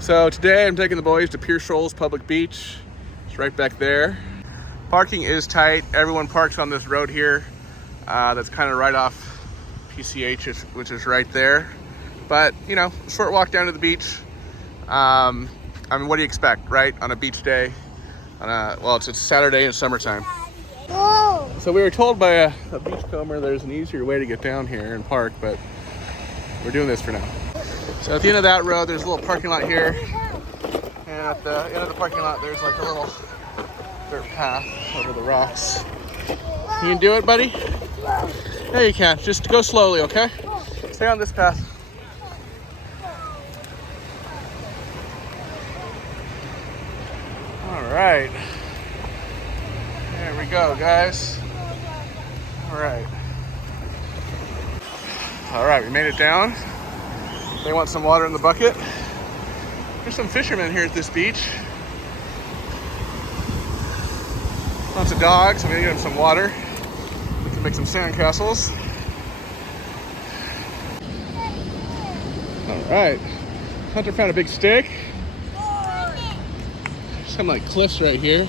So today I'm taking the boys to Pier Shoals Public Beach. It's right back there. Parking is tight. Everyone parks on this road here. That's kind of right off PCH, which is right there. But, you know, short walk down to the beach. I mean, what do you expect, right? On a beach day. Well, it's a Saturday in summertime. Whoa. So we were told by a beachcomber there's an easier way to get down here and park, but we're doing this for now. So at the end of that road, there's a little parking lot here. And at the end of the parking lot, there's like a little dirt path over the rocks. You can do it, buddy? Yeah, you can. Just go slowly, okay? Stay on this path. All right. There we go, guys. All right. All right, we made it down. They want some water in the bucket. There's some fishermen here at this beach. Lots of dogs. I'm gonna give them some water. We can make some sand castles. All right. Hunter found a big stick. There's some like cliffs right here.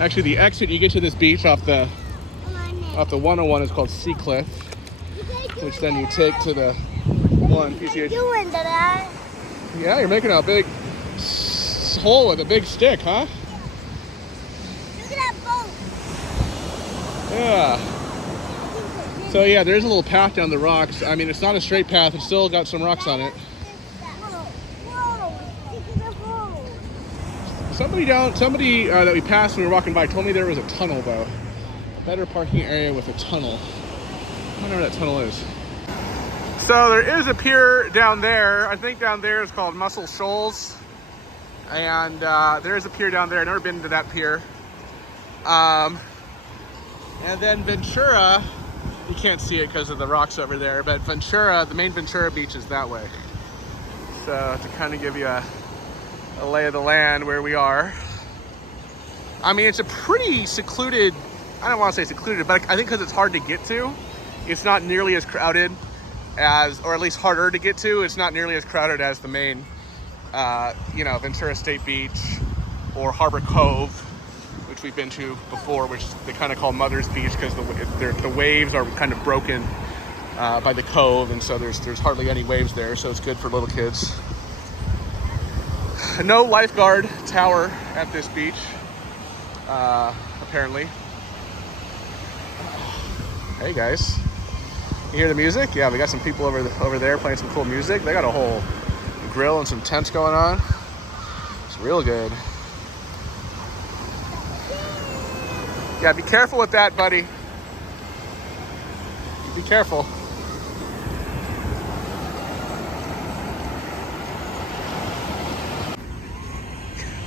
Actually, the exit you get to this beach off the 101 is called Sea Cliff, which then you take to the one PCH. Doing that? Yeah, you're making a big hole with a big stick, huh? Look at that boat. Yeah. So yeah, there's a little path down the rocks. I mean, it's not a straight path. It's still got some rocks on it. Whoa. Look at the boat. Somebody that we passed when we were walking by told me there was a tunnel though. A better parking area with a tunnel. I wonder where that tunnel is. So there is a pier down there. I think down there is called Shoals. And there is a pier down there. I've never been to that pier. And then Ventura, you can't see it because of the rocks over there, but Ventura, the main Ventura beach is that way. So to kind of give you a lay of the land where we are. I mean, it's a pretty secluded, I don't want to say secluded, but I think because it's hard to get to, it's not nearly as crowded as, or at least harder to get to. It's not nearly as crowded as the main, Ventura State Beach or Harbor Cove, which we've been to before, which they kind of call Mother's Beach because the waves are kind of broken by the cove, and so there's hardly any waves there, so it's good for little kids. No lifeguard tower at this beach, apparently. Hey guys. You hear the music? Yeah, we got some people over there playing some cool music. They got a whole grill and some tents going on. It's real good. Yeah, be careful with that, buddy. Be careful.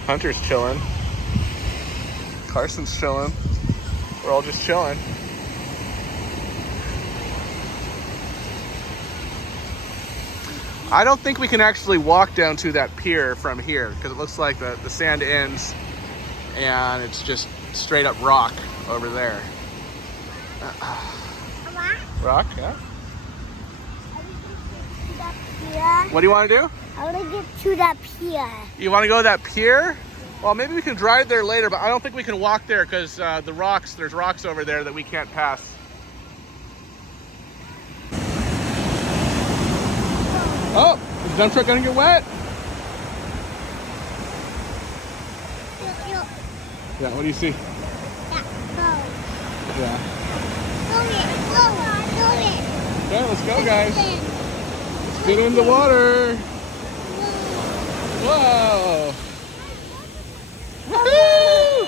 Hunter's chilling. Carson's chilling. We're all just chilling. I don't think we can actually walk down to that pier from here because it looks like the sand ends and it's just straight up rock over there. Rock, yeah. What do you want to do? I want to get to that pier. You want to go to that pier? Well, maybe we can drive there later, but I don't think we can walk there because there's rocks over there that we can't pass. Oh, is the dump truck gonna get wet? Yeah, what do you see? Yeah. Okay, let's go, guys. Let's get in the water. Whoa. Woo!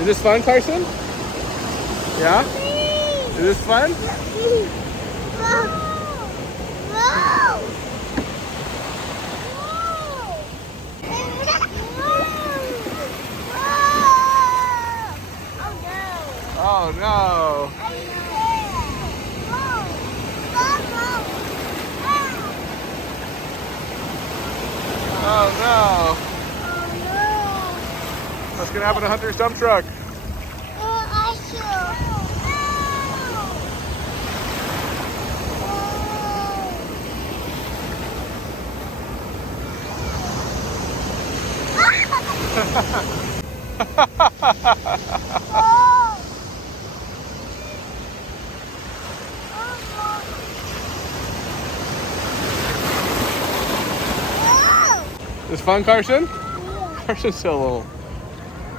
Is this fun, Carson? Yeah? Is this fun? Oh no. Oh no. What's gonna happen to Hunter's dump truck? Oh. Oh. This fun, Carson? Yeah. Carson's still a little.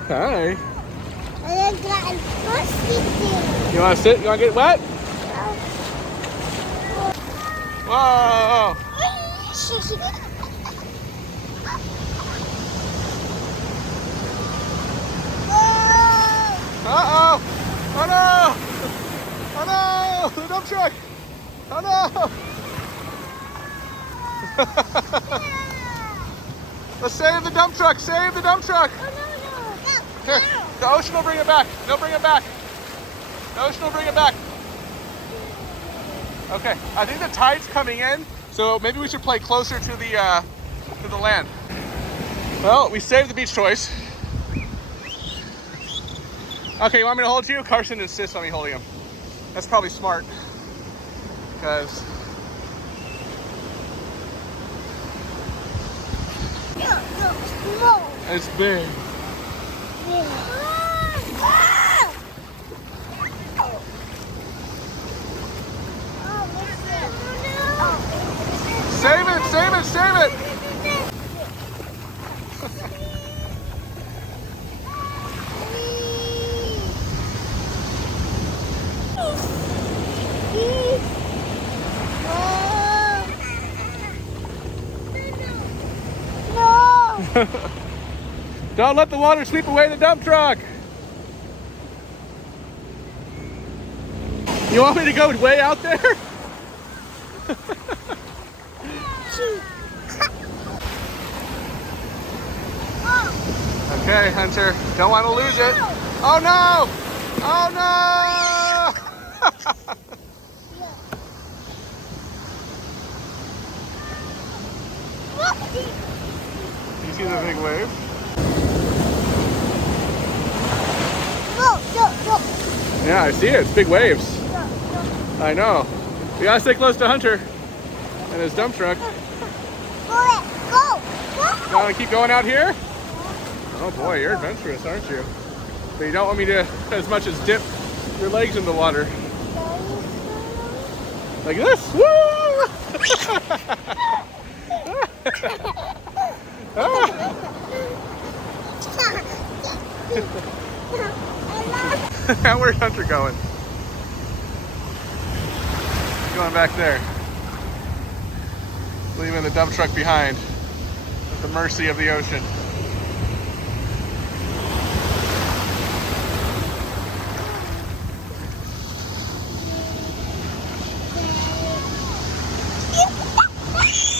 Hi. And I got a musky thing. You want to sit? You want to get wet? Whoa! Uh-oh! Oh no! Oh no! The dump truck! Oh no! Let's save the dump truck! Save the dump truck! Here, the ocean will bring it back. They'll bring it back. The ocean will bring it back. Okay, I think the tide's coming in, so maybe we should play closer to the land. Well, we saved the beach toys. Okay, you want me to hold you? Carson insists on me holding him. That's probably smart, because it's big. Save it, save it, save it! Don't let the water sweep away the dump truck. You want me to go way out there? Okay, Hunter, don't want to lose it. Oh no! Oh no! You see the big wave? Yeah, I see it. It's big waves. I know. We gotta stay close to Hunter and his dump truck. Go! You wanna keep going out here? Oh boy, you're adventurous, aren't you? But you don't want me to as much as dip your legs in the water. Like this? Woo! Where's Hunter going? He's going back there. Leaving the dump truck behind at the mercy of the ocean.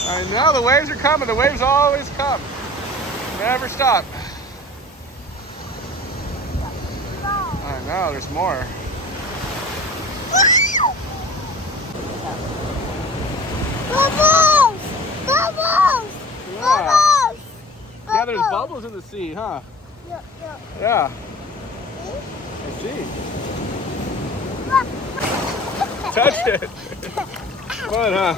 I know, the waves are coming. The waves always come. Never stop. I know, there's more. Bubbles! Bubbles! Yeah. Bubbles! Yeah, there's bubbles in the sea, huh? Yeah. I see. Touch it. Fun, huh?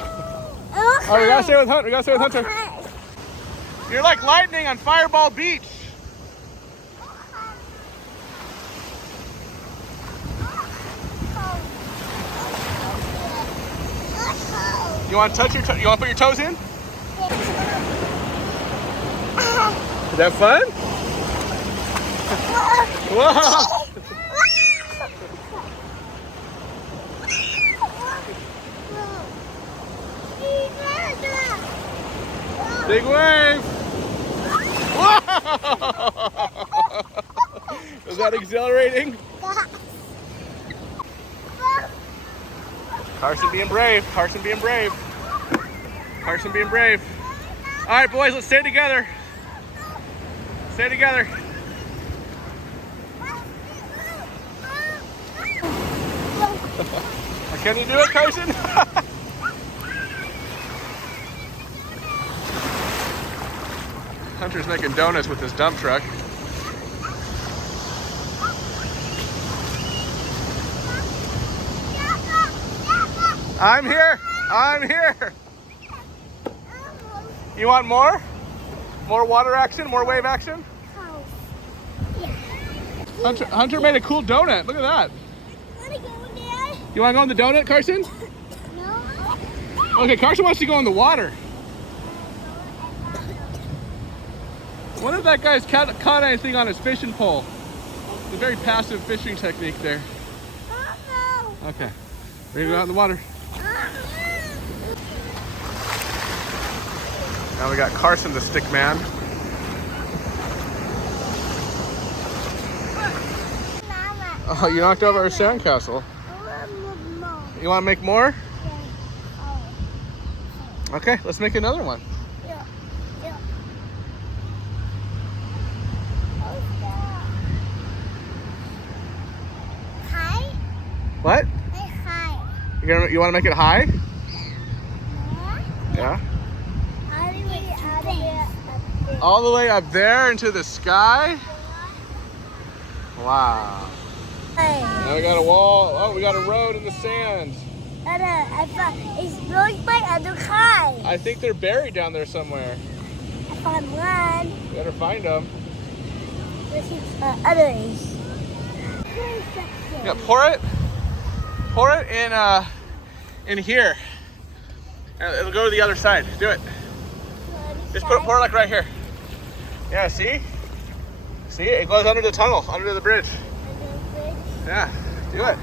Oh, we gotta stay with Hunter. We gotta stay with Hunter. You're like lightning on Fireball Beach. You want to touch your you want to put your toes in? Is that fun? Whoa! Big wave! Whoa! Was that exhilarating? Carson being brave. Carson being brave. Carson being brave. All right, boys, let's stay together. Stay together. Can you do it, Carson? Hunter's making donuts with his dump truck. I'm here. I'm here. You want more? More water action? More wave action? Hunter made a cool donut. Look at that. Wanna go in there? You want to go in the donut, Carson? No. Okay, Carson wants to go in the water. What if that guy's caught anything on his fishing pole? It's a very passive fishing technique there. Uh-oh. Okay, ready to go out in the water. Now we got Carson, the stick man. Mama. Oh, you knocked over our sandcastle. I want more. You want to make more? Oh. Okay, let's make another one. Yeah. Yeah. Oh, stop. Hi? What? Hey, hi. You want to make it high? Yeah. Yeah. All the way out of there. All the way up there into the sky? Wow. Hey. Now we got a wall. Oh, we got a road in the sand. I thought it's blowing my other car. I think they're buried down there somewhere. I found one. Better find them. This is others. Yeah, pour it in here. And it'll go to the other side. Do it. Just pour it like right here. Yeah, see? See, it goes under the tunnel, under the bridge. Yeah, do it.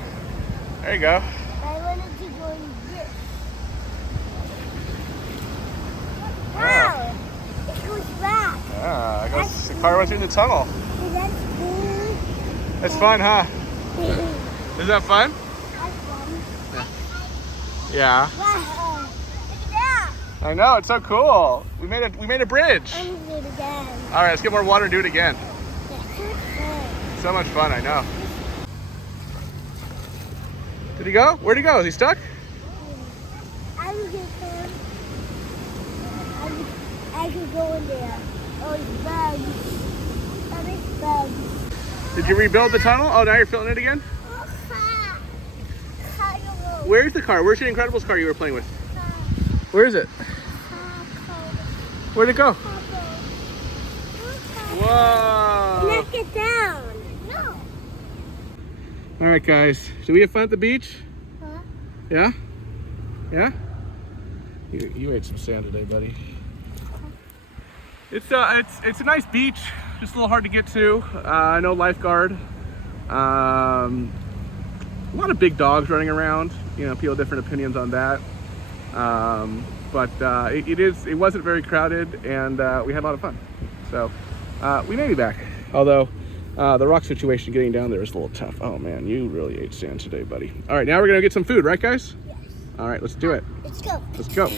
There you go. I wanted to go in this. Yeah. Wow! It goes back. Yeah, it goes, the car went through the tunnel. That's cool. It's fun, huh? Is that fun? That's fun. Yeah. Wow! Look at that! I know, it's so cool. We made a bridge. I'm gonna do it again. All right, let's get more water and do it again. That's so fun. So much fun, I know. Did he go? Where'd he go? Is he stuck? I will get him. I could go in there. Oh, it's bugs. Oh, it's bugs. Did you rebuild the tunnel? Oh, now you're filling it again? Oh, ha. Ha, you go. Where's the car? Where's the Incredibles car you were playing with? Where is it? Where'd it go? Whoa! Knock it down. No. All right, guys. Did we have fun at the beach? Huh? Yeah? Yeah? You ate some sand today, buddy. It's a nice beach. Just a little hard to get to. No lifeguard. A lot of big dogs running around. You know, people have different opinions on that. But it wasn't very crowded, and we had a lot of fun. So we may be back. Although the rock situation getting down there is a little tough. Oh man, you really ate sand today, buddy. All right, now we're gonna get some food, right, guys? Yes. All right, let's do it. Let's go. Let's go.